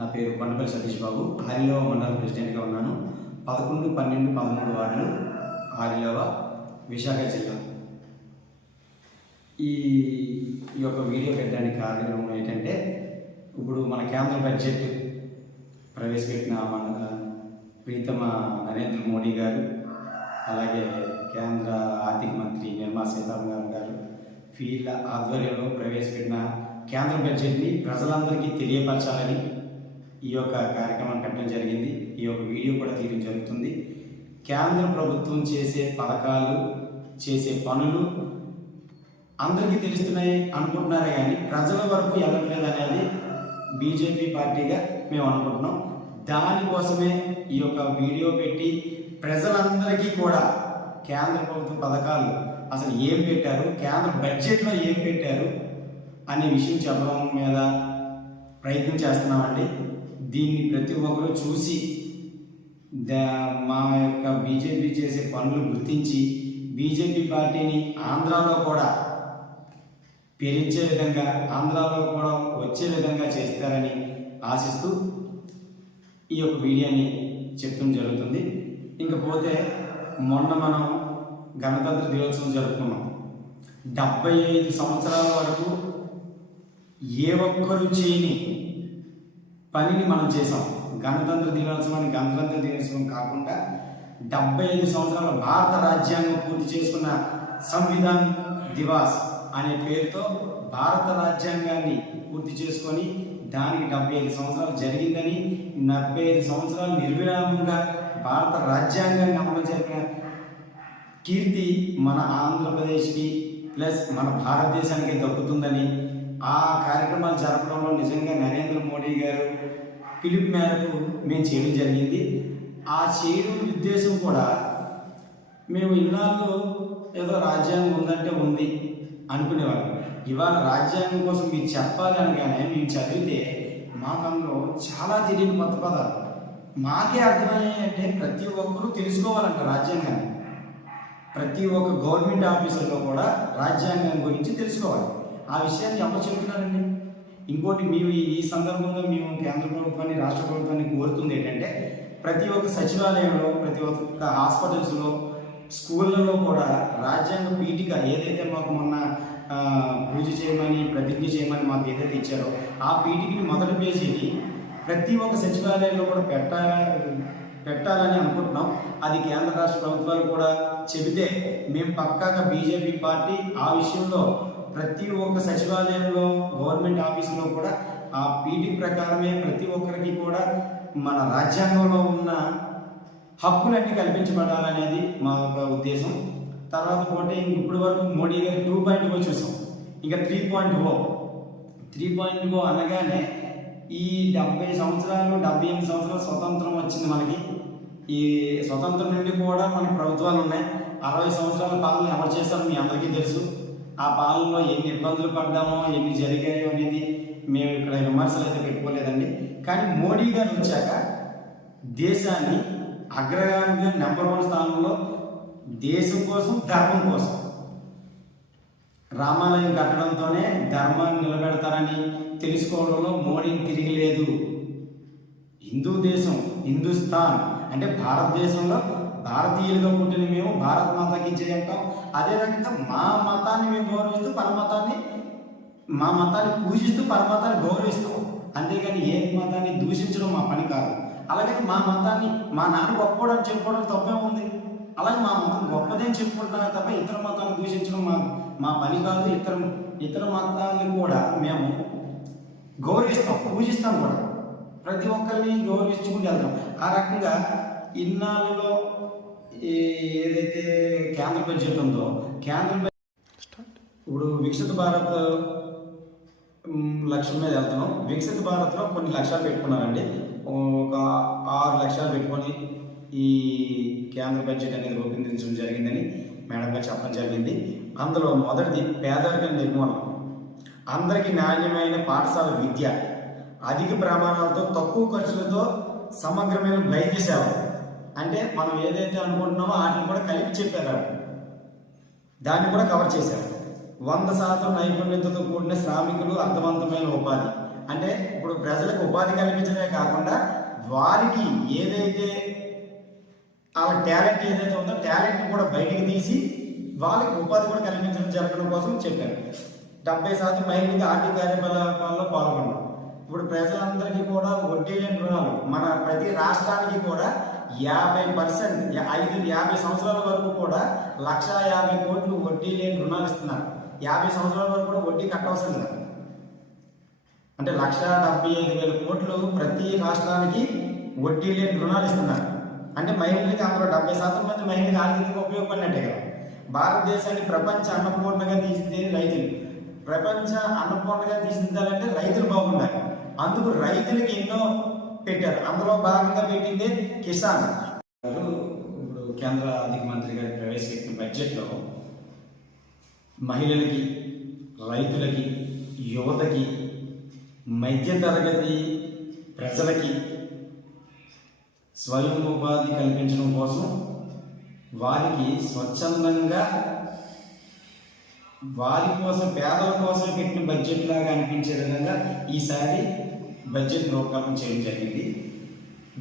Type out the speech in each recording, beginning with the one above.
నా పేరు కొండపల్లి సతీష్ బాబు. ఆరిలో మండల ప్రెసిడెంట్గా ఉన్నాను. 11, 12, 13 వార్డులు ఆరిలోవ, విశాఖ జిల్లా. ఈ యొక్క వీడియో పెట్టడానికి కారణం ఏంటంటే, ఇప్పుడు మన కేంద్ర బడ్జెట్ ప్రవేశపెట్టిన మన ప్రీతమ నరేంద్ర మోడీ గారు, అలాగే కేంద్ర ఆర్థిక మంత్రి నిర్మలా సీతారామన్ గారు వీళ్ళ ఆధ్వర్యంలో ప్రవేశపెట్టిన కేంద్ర బడ్జెట్ని ప్రజలందరికీ తెలియపరచాలని ఈ యొక్క కార్యక్రమం పెట్టడం జరిగింది. ఈ యొక్క వీడియో కూడా తీయడం జరుగుతుంది. కేంద్ర ప్రభుత్వం చేసే పథకాలు, చేసే పనులు అందరికీ తెలుస్తున్నాయి అనుకుంటున్నారే కానీ ప్రజల వరకు వెళ్ళట్లేదు అనేది బీజేపీ పార్టీగా మేము అనుకుంటున్నాం. దానికోసమే ఈ యొక్క వీడియో పెట్టి ప్రజలందరికీ కూడా కేంద్ర ప్రభుత్వ పథకాలు అసలు ఏం పెట్టారు, కేంద్ర బడ్జెట్లో ఏం పెట్టారు అనే విషయం చెప్పడం మీద ప్రయత్నం చేస్తున్నామండి. దీన్ని ప్రతి ఒక్కరూ చూసి మా యొక్క బీజేపీ చేసే పనులు గుర్తించి బీజేపీ పార్టీని ఆంధ్రాలో కూడా పెరించే విధంగా, ఆంధ్రాలో కూడా వచ్చే విధంగా చేస్తారని ఆశిస్తూ ఈ యొక్క వీడియోని చెప్తడం జరుగుతుంది. ఇంకపోతే మొన్న మనం గణతంత్ర దినోత్సవం జరుపుకున్నాం. 75 సంవత్సరాల వరకు ఏ ఒక్కరు చేయని పనిని మనం చేసాం. గణతంత్ర దినోత్సవం కాకుండా 75 సంవత్సరాల భారత రాజ్యాంగం పూర్తి చేసుకున్న సంవిధాన్ దివాస్ అనే పేరుతో భారత రాజ్యాంగాన్ని పూర్తి చేసుకొని దానికి 75 సంవత్సరాలు జరిగిందని, 75 సంవత్సరాలు నిర్విరామంగా భారత రాజ్యాంగాన్ని అమలు జరిపిన కీర్తి మన ఆంధ్రప్రదేశ్కి ప్లస్ మన భారతదేశానికి దక్కుతుందని ఆ కార్యక్రమాలు జరపడంలో నిజంగా నరేంద్ర మోడీ గారు పిలుపు మేరకు మేము చేయడం జరిగింది. ఆ చేయడం ఉద్దేశం కూడా మేము ఇన్నాళ్ళు ఏదో రాజ్యాంగం ఉందంటే ఉంది అనుకునేవాళ్ళం. ఇవాళ రాజ్యాంగం కోసం మీరు చెప్పాలి అనగానే మేము చదివితే మాకు అందులో చాలా తెలియని కొత్త పదాలు మాకే అర్థమయ్యాయి. అంటే ప్రతి ఒక్కరూ తెలుసుకోవాలంట రాజ్యాంగాన్ని. ప్రతి ఒక్క గవర్నమెంట్ ఆఫీసర్లో కూడా రాజ్యాంగం గురించి తెలుసుకోవాలి. ఆ విషయాన్ని ఎవరు చెబుతున్నారండి? ఇంకోటి మేము ఈ సందర్భంగా మేము కేంద్ర ప్రభుత్వాన్ని, రాష్ట్ర ప్రభుత్వాన్ని కోరుతుంది ఏంటంటే, ప్రతి ఒక్క సచివాలయంలో, ప్రతి ఒక్క హాస్పిటల్స్లో, స్కూళ్ళలో కూడా రాజ్యాంగ పీఠిక ఏదైతే మాకు మొన్న పూజ చేయమని, ప్రతిజ్ఞ చేయమని మాకు ఏదైతే ఇచ్చారో ఆ పీఠికని మొదటి పేజీని ప్రతి ఒక్క సచివాలయంలో కూడా పెట్టాలని అనుకుంటున్నాం. అది కేంద్ర రాష్ట్ర ప్రభుత్వాలు కూడా చెబితే మేము పక్కాగా బీజేపీ పార్టీ ఆ విషయంలో ప్రతి ఒక్క సచివాలయంలో, గవర్నమెంట్ ఆఫీసులో కూడా ఆ పీఠిక ప్రకారమే ప్రతి ఒక్కరికి కూడా మన రాజ్యాంగంలో ఉన్న హక్కులన్నీ కల్పించబడాలనేది మా యొక్క ఉద్దేశం. తర్వాత పోతే ఇప్పటి వరకు మోడీ గారు 2.0 చూసాం. ఇంకా 3.0 అనగానే ఈ 78 సంవత్సరాలు స్వతంత్రం వచ్చింది మనకి. ఈ స్వతంత్రం నుండి కూడా మనకి ప్రభుత్వాలు ఉన్నాయి. 60 సంవత్సరాల పాలన ఎవరు చేశారో మీ అందరికీ తెలుసు. ఆ పాలనలో ఎన్ని ఇబ్బందులు పడ్డామో, ఎన్ని జరిగాయో అనేది మేము ఇక్కడ విమర్శలు అయితే పెట్టుకోలేదండి. కానీ మోడీ గారు వచ్చాక దేశాన్ని అగ్రగామిగా నెంబర్ 1 స్థానంలో దేశం కోసం, ధర్మం కోసం రామాలయం కట్టడంతోనే ధర్మాన్ని నిలబెడతారని తెలుసుకోవడంలో మోడీని తిరిగి లేదు. హిందూ దేశం, హిందుస్థాన్ అంటే భారతదేశంలో భారతీయులుగా పుట్టిన మేము భారత్ మాతకి జై అంటాం. అదే రకంగా మా మతాన్ని మేము గౌరవిస్తూ మా మతాన్ని పూజిస్తూ పరమతాన్ని గౌరవిస్తాం. అంతేగాని ఏ మతాన్ని దూషించడం మా పని కాదు. అలాగే మా మతాన్ని మా నాన్న గొప్పవాడని చెప్పుకోవడం తప్పే ఉంది. అలాగే మా మతం గొప్పదని చెప్పుకుంటున్నామే తప్ప ఇతర మతాన్ని దూషించడం మా పని కాదు. ఇతర మతాన్ని కూడా మేము గౌరవిస్తాం, పూజిస్తాం కూడా. ప్రతి ఒక్కరిని గౌరవించుకుంటూ వెళ్తాం. ఆ రకంగా ఇన్నాళ్ళలో ఏదైతే కేంద్ర బడ్జెట్ ఉందో, ఇప్పుడు వికసిత భారత్ లక్ష్యం మీద వెళ్తున్నాం. వికసిత భారత్లో కొన్ని లక్ష్యాలు పెట్టుకున్నారండి. ఒక 6 లక్ష్యాలు పెట్టుకొని ఈ కేంద్ర బడ్జెట్ అనేది రూపొందించడం జరిగిందని మేడం గారు చెప్పడం జరిగింది. అందులో మొదటిది పేదరిక నిర్మూలన, అందరికీ నాణ్యమైన పాఠశాల విద్య, అధిక ప్రమాణాలతో తక్కువ ఖర్చులతో సమగ్రమైన వైద్య సేవ. అంటే మనం ఏదైతే అనుకుంటున్నామో వాటిని కూడా కలిపి చెప్పారు, దాన్ని కూడా కవర్ చేశారు. 100% నైపుణ్యతతో కూడిన శ్రామికులు, అర్థవంతమైన ఉపాధి. అంటే ఇప్పుడు ప్రజలకు ఉపాధి కల్పించడమే కాకుండా వారికి ఏదైతే వాళ్ళ టాలెంట్ ఏదైతే ఉందో టాలెంట్ కూడా బయటికి తీసి వాళ్ళకి ఉపాధి కూడా కల్పించడం జరగడం కోసం చెప్పారు. 70% మహిళలకు ఆర్థిక కార్యకలాపాల్లో పాల్గొన్నారు. ఇప్పుడు ప్రజలందరికీ కూడా వడ్డీ లేని రుణాలు మన ప్రతి రాష్ట్రానికి కూడా 50% 50 సంవత్సరాల వరకు కూడా 1,50,000 కోట్లు వడ్డీ లేని రుణాలు ఇస్తున్నారు. 50 సంవత్సరాల వరకు కూడా వడ్డీ కట్టవలసింది లేదు. అంటే 1,75,000 కోట్లు ప్రతి రాష్ట్రానికి వడ్డీ లేని రుణాలు ఇస్తున్నారు. అంటే మహిళలకి అందులో 70% మంది మహిళలకు ఆర్థికంగా ఉపయోగపడినట్టే కదా. భారతదేశాన్ని ప్రపంచ అన్నపూర్ణగా తీర్చిదిద్దేది రైతులు. ప్రపంచ అన్నపూర్ణగా తీర్చిదిద్దాలంటే రైతులు బాగుండాలి. అందుకు రైతులకి ఎన్నో పెట్టారు. అందులో భాగంగా పెట్టిందే కిసాన్. ఇప్పుడు కేంద్ర ఆర్థిక మంత్రి గారు ప్రవేశపెట్టిన బడ్జెట్లో మహిళలకి, రైతులకి, యువతకి, మధ్యతరగతి ప్రజలకి స్వయం ఉపాధి కల్పించడం కోసం వారికి స్వచ్ఛందంగా వారి కోసం పేదల కోసం పెట్టిన బడ్జెట్ లాగా అనిపించే విధంగా ఈసారి బడ్జెట్ రూపకల్పన చేయడం జరిగింది.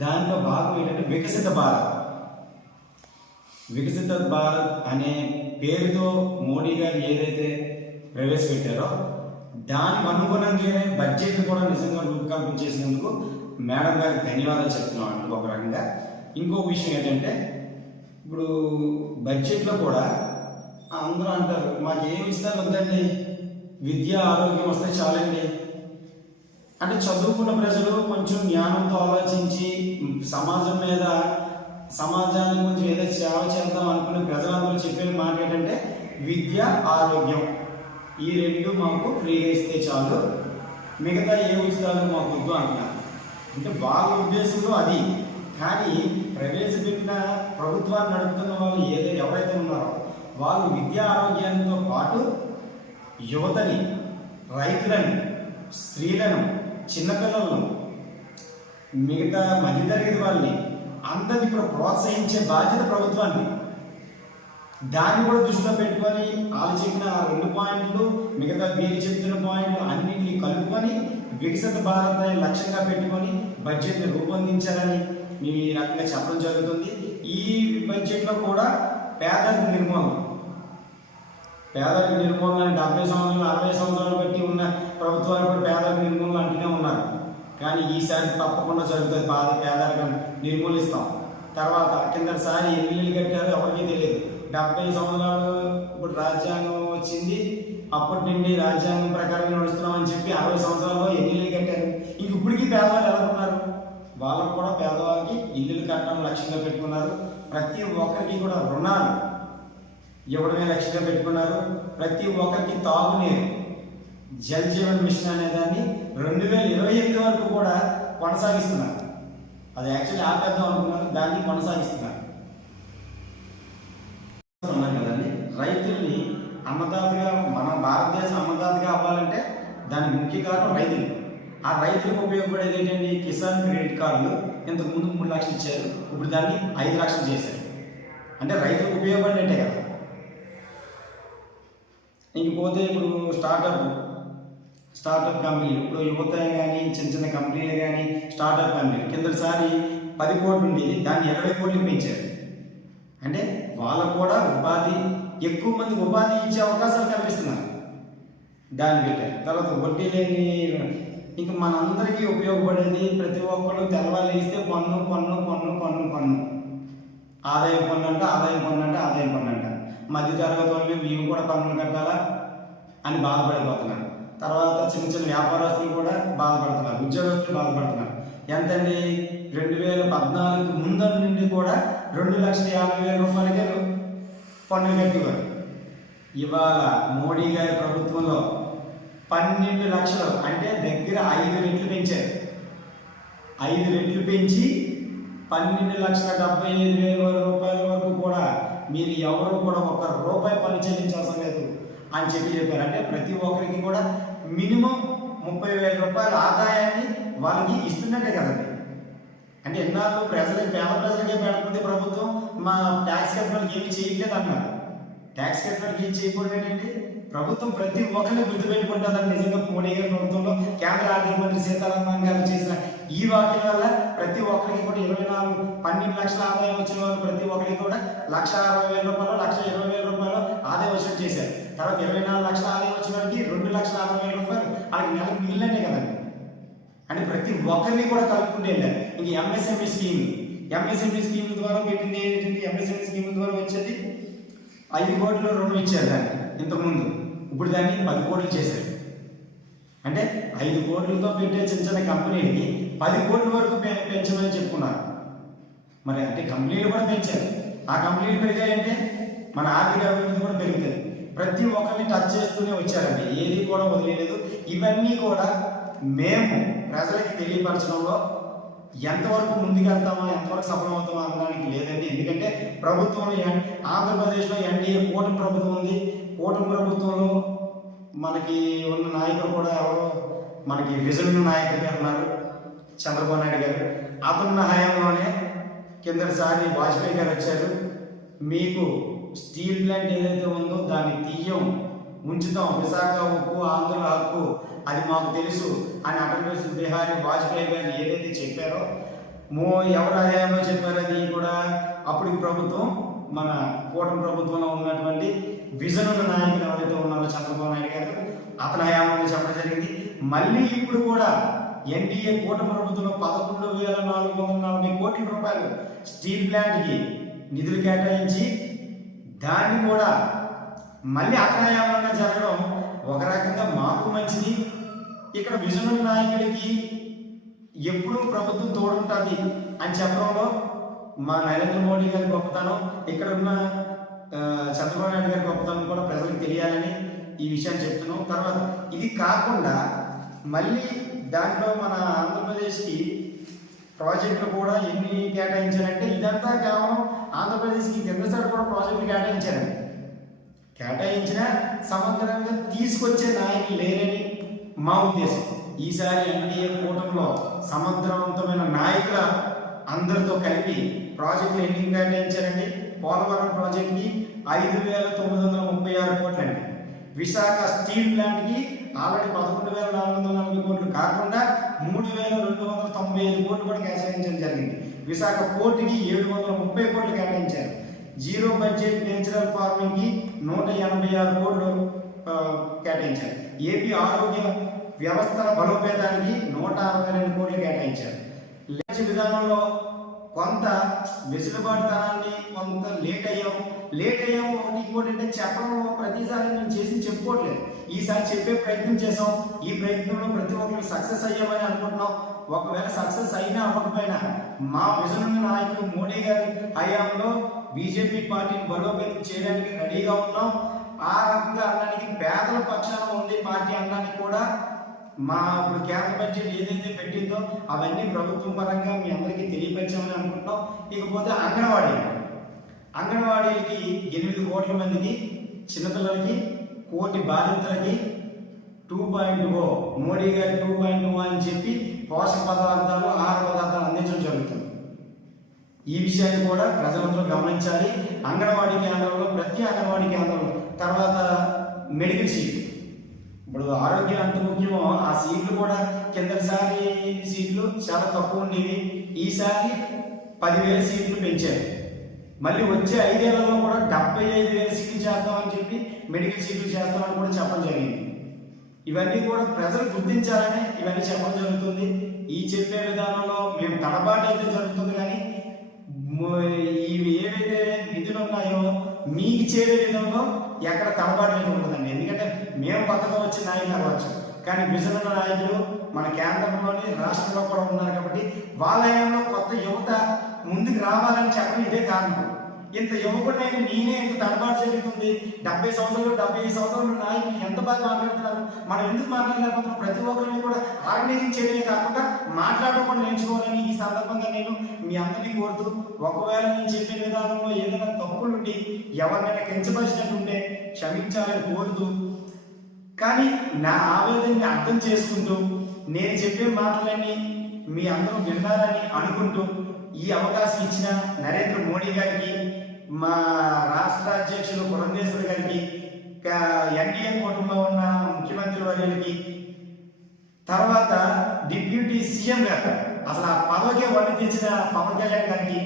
దానిలో భాగం ఏంటంటే వికసిత భారత్. వికసిత భారత్ అనే పేరుతో మోడీ గారు ఏదైతే ప్రవేశపెట్టారో దానికి అనుగుణంగానే బడ్జెట్ కూడా నిజంగా రూపకల్పన చేసినందుకు మేడం గారికి ధన్యవాదాలు చెప్తున్నాం అండి ఒక రకంగా. ఇంకో విషయం ఏంటంటే ఇప్పుడు బడ్జెట్లో కూడా అందరూ అంటారు మాకు ఏమి ఇస్తారు వద్దండి, విద్య ఆరోగ్యం వస్తే చాలండి. అంటే చదువుకున్న ప్రజలు కొంచెం జ్ఞానంతో ఆలోచించి సమాజానికి కొంచెం ఏదో సేవ చేద్దాం అనుకునే ప్రజలందరూ చెప్పే మాట ఏంటంటే విద్య, ఆరోగ్యం ఈ రెండు మాకు ఫ్రీగా ఇస్తే చాలు, మిగతా ఏ ఉచితాలు మాకు వద్దు అంటున్నారు. అంటే వాళ్ళ ఉద్దేశంలో అది. కానీ ప్రవేశపెట్టిన ప్రభుత్వాన్ని నడుపుతున్న వాళ్ళు ఎవరైతే ఉన్నారో వాళ్ళు విద్యా ఆరోగ్యంతో పాటు యువతని, రైతులను, స్త్రీలను, చిన్నపిల్లలను, మిగతా మధ్యతరగతి వాళ్ళని అందరినీ కూడా ప్రోత్సహించే బాధ్యత ప్రభుత్వాన్ని. దాన్ని కూడా దృష్టిలో పెట్టుకొని వాళ్ళు చెప్పిన 2 పాయింట్లు, మిగతా వీళ్ళు చెప్తున్న పాయింట్లు అన్నింటినీ కలుపుకొని వికసిత భారత్ లక్ష్యంగా పెట్టుకొని బడ్జెట్ని రూపొందించాలని ఈ రకంగా చెప్పడం జరుగుతుంది. ఈ బడ్జెట్లో కూడా పేదరిక నిర్మూలన 70 సంవత్సరాలు 60 సంవత్సరాలు బట్టి ఉన్న ప్రభుత్వాలు కూడా పేదరిక నిర్మూలన అంటూనే ఉన్నారు. కానీ ఈసారి తప్పకుండా జరుగుతుంది. పేదరికం నిర్మూలిస్తాం. తర్వాత కిందసారి ఎన్ని ఇల్లు కట్టారో ఎవరికీ తెలియదు. 70 సంవత్సరాలు ఇప్పుడు రాజ్యాంగం వచ్చింది, అప్పటి నుండి రాజ్యాంగం ప్రకారం నడుస్తున్నాం అని చెప్పి 60 సంవత్సరాల్లో ఎన్ని ఇల్లు కట్టారు. ఇంక ఇప్పటికీ పేదవాళ్ళు ఎలా ఉన్నారు? వాళ్ళకు కూడా పేదవాళ్ళకి ఇల్లులు కట్టడం లక్ష్యంగా పెట్టుకున్నారు. ప్రతి ఒక్కరికి కూడా రుణాలు ఇవ్వడమే లక్ష్యంగా పెట్టుకున్నారు. ప్రతి ఒక్కరికి తాగునీరు, జల్ జీవన్ మిషన్ అనే దాన్ని 2028 వరకు కూడా కొనసాగిస్తున్నారు. అది యాక్చువల్లీ ఆపేద్దాం అనుకున్నారు, దాన్ని కొనసాగిస్తున్నారు. కదండి, రైతుల్ని అన్నదాతగా, మన భారతదేశం అన్నదాతగా అవ్వాలంటే దానికి ముఖ్య కారణం రైతులు. ఆ రైతులకు ఉపయోగపడేది ఏంటండి? కిసాన్ క్రెడిట్ కార్డులు. ఇంతకుముందు 3 లక్షలు ఇచ్చారు, ఇప్పుడు దాన్ని 5 లక్షలు చేశారు. అంటే రైతులకు ఉపయోగపడినట్టే కదా. ఇంకపోతే ఇప్పుడు స్టార్టప్ కంపెనీలు, ఇప్పుడు యువత కానీ చిన్న కంపెనీలు కానీ స్టార్టప్ కంపెనీలు కిందసారి 10 కోట్లు ఉండేది, దాన్ని 20 కోట్లకి పెంచారు. అంటే వాళ్ళకు కూడా ఎక్కువ మందికి ఉపాధి ఇచ్చే అవకాశాలు కల్పిస్తున్నారు. దాన్ని పెట్టారు. తర్వాత వడ్డీ లేని, ఇంకా మనందరికీ ఉపయోగపడేది ప్రతి ఒక్కళ్ళు తెల్లవాళ్ళు వేస్తే పన్ను పన్ను పన్ను పన్ను పన్ను ఆదాయ పన్ను అంటే ఆదాయం పన్ను అంటే ఆదాయం పన్ను అంట. మధ్యతరగతి వాళ్ళు మేము కూడా పన్నులు కట్టాలా అని బాధపడిపోతున్నారు. తర్వాత చిన్న వ్యాపారస్తులు కూడా బాధపడుతున్నారు, ఉద్యోగస్తులు బాధపడుతున్నారు. ఎంతండి? 2014 ముందు నుండి కూడా 2,50,000 రూపాయలకే పన్నులు కట్టేవారు. ఇవాళ మోడీ గారి ప్రభుత్వంలో 12 లక్షలు, అంటే దగ్గర 5 రెట్లు పెంచారు. 5 రెట్లు పెంచి 12,75,000 రూపాయల వరకు కూడా మీరు ఎవరు కూడా ₹1 పన్ను చెల్లించాల్సిన లేదు అని చెప్పారు. అంటే ప్రతి ఒక్కరికి కూడా మినిమం 30,000 రూపాయల ఆదాయాన్ని వాళ్ళకి ఇస్తున్నట్టే కదండి. అంటే ఎన్నాళ్ళు పేద ప్రజలకే పెడుతుంది ప్రభుత్వం, మా ట్యాక్స్ కట్టడానికి ఏమి చేయట్లేదు అన్నారు. ట్యాక్స్ కట్టడానికి ఏం చేయకూడదు ఏంటండి? ప్రభుత్వం ప్రతి ఒక్కరిని గుర్తుపెట్టుకుంటుందని నిజంగా మోడీ గారి ప్రభుత్వంలో కేంద్ర ఆర్థిక మంత్రి సీతారామన్ గారు చేసిన ఈ వాక్యం వల్ల ప్రతి ఒక్కరికి కూడా 12 లక్షల ఆదాయం వచ్చిన వాళ్ళు ప్రతి ఒక్కరికి కూడా 1,60,000 రూపాయలు 1,20,000 రూపాయలు ఆదాయం వచ్చేట్టు చేశారు. తర్వాత 24 లక్షల ఆదాయం వచ్చిన వారికి 2,60,000 రూపాయలు వాళ్ళకి నెలకు మిగిలినట్టే కదండి. అంటే ప్రతి ఒక్కరిని కూడా కలుపుకుంటే వెళ్ళారు. ఇంక ఎంఎస్ఎంఈ స్కీమ్ ద్వారా పెట్టింది ఏంటంటే ఎంఎస్ఎంఈ స్కీమ్ ద్వారా వచ్చేది 5 కోట్ల రుణం ఇచ్చారు దాన్ని ఇంతకుముందు. ఇప్పుడు దాన్ని 10 కోట్లు చేశారు. అంటే 5 కోట్లతో పెట్టే చిన్న కంపెనీకి 10 కోట్ల వరకు పెంచమని చెప్పుకున్నారు. మరి అంటే కంపెనీలు కూడా పెంచారు. ఆ కంపెనీలు పెరిగాయంటే మన ఆర్థిక అభివృద్ధి కూడా పెరుగుతుంది. ప్రతి ఒక్కరిని టచ్ చేస్తూనే వచ్చారండి, ఏది కూడా వదిలేదు. ఇవన్నీ కూడా మేము ప్రజలకి తెలియపరచడంలో ఎంతవరకు ముందుకెళ్తామో ఎంతవరకు సఫలమవుతామో అనడానికి లేదండి. ఎందుకంటే ప్రభుత్వం ఆంధ్రప్రదేశ్లో ఎన్డీఏ కూటమి ప్రభుత్వం ఉంది. కూటమి ప్రభుత్వంలో మనకి ఉన్న నాయకులు కూడా ఎవరో మనకి విజన్ నాయకులు గారు ఉన్నారు, చంద్రబాబు నాయుడు గారు. అతనున్న హయాంలోనే కిందసారి వాజ్పేయి గారు వచ్చారు. మీకు స్టీల్ ప్లాంట్ ఏదైతే ఉందో దాన్ని తీయం, ఉంచుతాం, విశాఖ ఉక్కు ఆంధ్రుల హక్కు అది మాకు తెలుసు అని అటల్ బిహారీ వాజ్పేయి గారు ఏదైతే చెప్పారో ఎవరు హయాంలో చెప్పారో అది కూడా అప్పుడు ప్రభుత్వం మన కూటమి ప్రభుత్వంలో ఉన్నటువంటి విజన్ ఉన్న నాయకులు ఎవరైతే ఉన్నారో చంద్రబాబు నాయుడు గారు అతని హయాంలో చెప్పడం జరిగింది. మళ్ళీ ఇప్పుడు కూడా ఎన్డీఏ కూటమి ప్రభుత్వంలో 11,440 కోట్ల రూపాయలు స్టీల్ ప్లాంట్కి నిధులు కేటాయించి దాన్ని కూడా మళ్ళీ అతని హయాంలోనే జరగడం ఒక రకంగా మాకు మంచిది. ఇక్కడ విజన్ నాయకుడికి ఎప్పుడూ ప్రభుత్వం తోడుంటుంది అని చెప్పడంలో మా నరేంద్ర మోడీ గారి గొప్పతనం, ఇక్కడ ఉన్న చంద్రబాబు నాయుడు గారి గొప్పతనం కూడా ప్రజలకు తెలియాలని ఈ విషయాన్ని చెప్తున్నాం. తర్వాత ఇది కాకుండా మళ్ళీ దాంట్లో మన ఆంధ్రప్రదేశ్కి ప్రాజెక్టులు కూడా ఎన్ని కేటాయించారంటే ఇదంతా కేవలం ఆంధ్రప్రదేశ్కి కిందసారి కూడా ప్రాజెక్టులు కేటాయించారండి. కేటాయించిన సమగ్రంగా తీసుకొచ్చే నాయకులు లేరని మా ఉద్దేశం. ఈసారి ఎన్డీఏ కూటమిలో సమర్థవంతమైన నాయకుల అందరితో కలిపి ప్రాజెక్టులు ఎన్ని కేటాయించారండి. పోలవరం ప్రాజెక్ట్కి 5,936 కోట్లండి. విశాఖ స్టీల్ ప్లాంట్కి ఆల్రెడీ 11,440 కోట్లు కాకుండా 3,295 కోట్లు కూడా కేటాయించడం జరిగింది. విశాఖ పోర్టుకి 730 కోట్లు కేటాయించారు. జీరో బడ్జెట్ నేచురల్ ఫార్మింగ్కి 186 కోట్లు కేటాయించారు. ఏపీ ఆరోగ్య వ్యవస్థల బలోపేతానికి 162 కోట్లు కేటాయించారు. విధానంలో కొంత వెసులుబాటుతనాన్ని కొంత లేట్ అయ్యాం ఇంకోటి అంటే చెప్పడంలో ప్రతిసారి మేము చేసి చెప్పుకోవట్లేదు. ఈసారి చెప్పే ప్రయత్నం చేసాం. ఈ ప్రయత్నంలో ప్రతి ఒక్కరికి సక్సెస్ అయ్యామని అనుకుంటున్నాం. ఒకవేళ సక్సెస్ అయినా అవ్వకపోయినా మా విజన్ నాయకుడు మోడీ గారి హయాంలో బీజేపీ పార్టీని బలోపేతం చేయడానికి రెడీగా ఉన్నాం. ఆ రకంగా అనడానికి పేదల పక్షాన ఉంది పార్టీ అనడానికి కూడా మా ఇప్పుడు కేంద్ర బడ్జెట్ ఏదైతే పెట్టిందో అవన్నీ ప్రభుత్వం పరంగా మీ అందరికీ తెలియపరిచామని అనుకుంటున్నాం. ఇకపోతే అంగన్వాడీలకి 8 కోట్ల మందికి చిన్నపిల్లలకి 1 కోటి బాధితులకి 2.0 మోడీ గారి 2.0 అని చెప్పి పోషక పదార్థాలు ఆహార పదార్థాలు అందించడం జరుగుతుంది. ఈ విషయాన్ని కూడా ప్రజలందరూ గమనించాలి. అంగన్వాడీ కేంద్రంలో ప్రతి అంగన్వాడీ కేంద్రంలో తర్వాత మెడికల్ సీట్లు, ఇప్పుడు ఆరోగ్యం అంత ముఖ్యమో ఆ సీట్లు కూడా కిందసారి సీట్లు చాలా తక్కువ ఉండేవి. ఈసారి 10,000 సీట్లు పెంచారు. మళ్ళీ వచ్చే 5 ఏళ్లలో కూడా 75,000 సీట్లు చేస్తామని చెప్పి మెడికల్ సీట్లు చేస్తామని కూడా చెప్పడం జరిగింది. ఇవన్నీ కూడా ప్రజలు గుర్తించాలని ఇవన్నీ చెప్పడం జరుగుతుంది. ఈ చెప్పే విధానంలో మేము తడబాటు అయితే జరుగుతుంది, కానీ ఇవి ఏవైతే నిధులు ఉన్నాయో మీకు చేరే విధంలో ఎక్కడ తడబాటు అయితే ఉంటుందండి. ఎందుకంటే మేము కొత్తగా వచ్చిన నాయకులు అవ్వచ్చు, కానీ విజన్ నాయకులు మన కేంద్రంలోని రాష్ట్రంలో కూడా ఉన్నారు కాబట్టి వాళ్ళ హయాంలో కొత్త యువత ముందుకు రావాలని చెప్పడం ఇదే కారణం. ఇంత యువకుడైన నేనే ఇంత తడబాటు జరుగుతుంది. 70 సంవత్సరాలు 75 సంవత్సరాలు నాయకులు ఎంత బాగా మాట్లాడుతున్నారు, మనం ఎందుకు మాట్లాడలేకపోతున్నాం? ప్రతి ఒక్కరిని కూడా ఆర్గనైజింగ్ చేయడమే కాకుండా మాట్లాడడం కూడా నేర్చుకోవాలని ఈ సందర్భంగా నేను మీ అందరినీ కోరుతూ, ఒకవేళ నేను చెప్పే విధానంలో ఏదైనా తప్పులుండి ఎవరినైనా కించపరిచినట్టుంటే క్షమించాలని కోరుతూ, కానీ నా ఆవేదనని అర్థం చేసుకుంటూ నేను చెప్పే మాటలన్నీ మీ అందరూ విన్నారని అనుకుంటూ ఈ అవకాశం ఇచ్చిన నరేంద్ర మోడీ గారికి, మా రాష్ట్ర అధ్యక్షులు పురంధేశ్వర్ గారికి, ఎన్డీఏ కూటమిలో ఉన్న ముఖ్యమంత్రి వర్యులకి, తర్వాత డిప్యూటీ సీఎం గారు, అసలు ఆ పదవికే వడ్డీ తెచ్చిన పవన్ కళ్యాణ్ గారికి,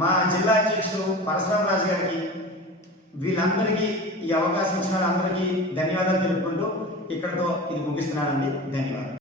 మా జిల్లా అధ్యక్షుడు పరశురామరాజు గారికి, వీళ్ళందరికీ ఈ అవకాశం ఇచ్చిన వాళ్ళందరికీ ధన్యవాదాలు తెలుపుకుంటూ ఇక్కడితో ఇది ముగిస్తున్నానండి. ధన్యవాదాలు.